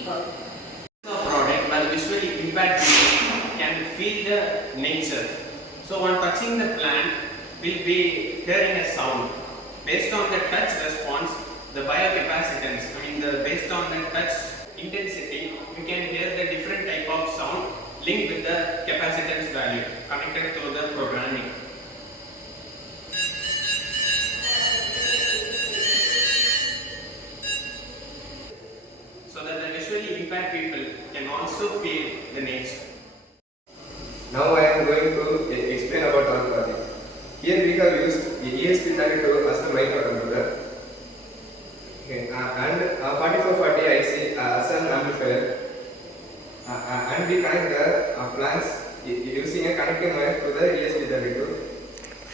people. A product where visually impaired people can feel the nature. So on touching the plant, will be hearing a sound. Based on the touch response, the bio-capacitance, based on the touch intensity, you can hear the different type of sound linked with the capacitance value connected to the programming. So that the visually impaired people can also feel the nature. Now I am going to explain about our project. Here we have used ESP32 as the microcontroller, and 4440 IC as an amplifier, and we connect the plants using a connecting wire to the ESP32,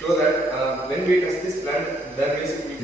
so that when we touch this plant, the music will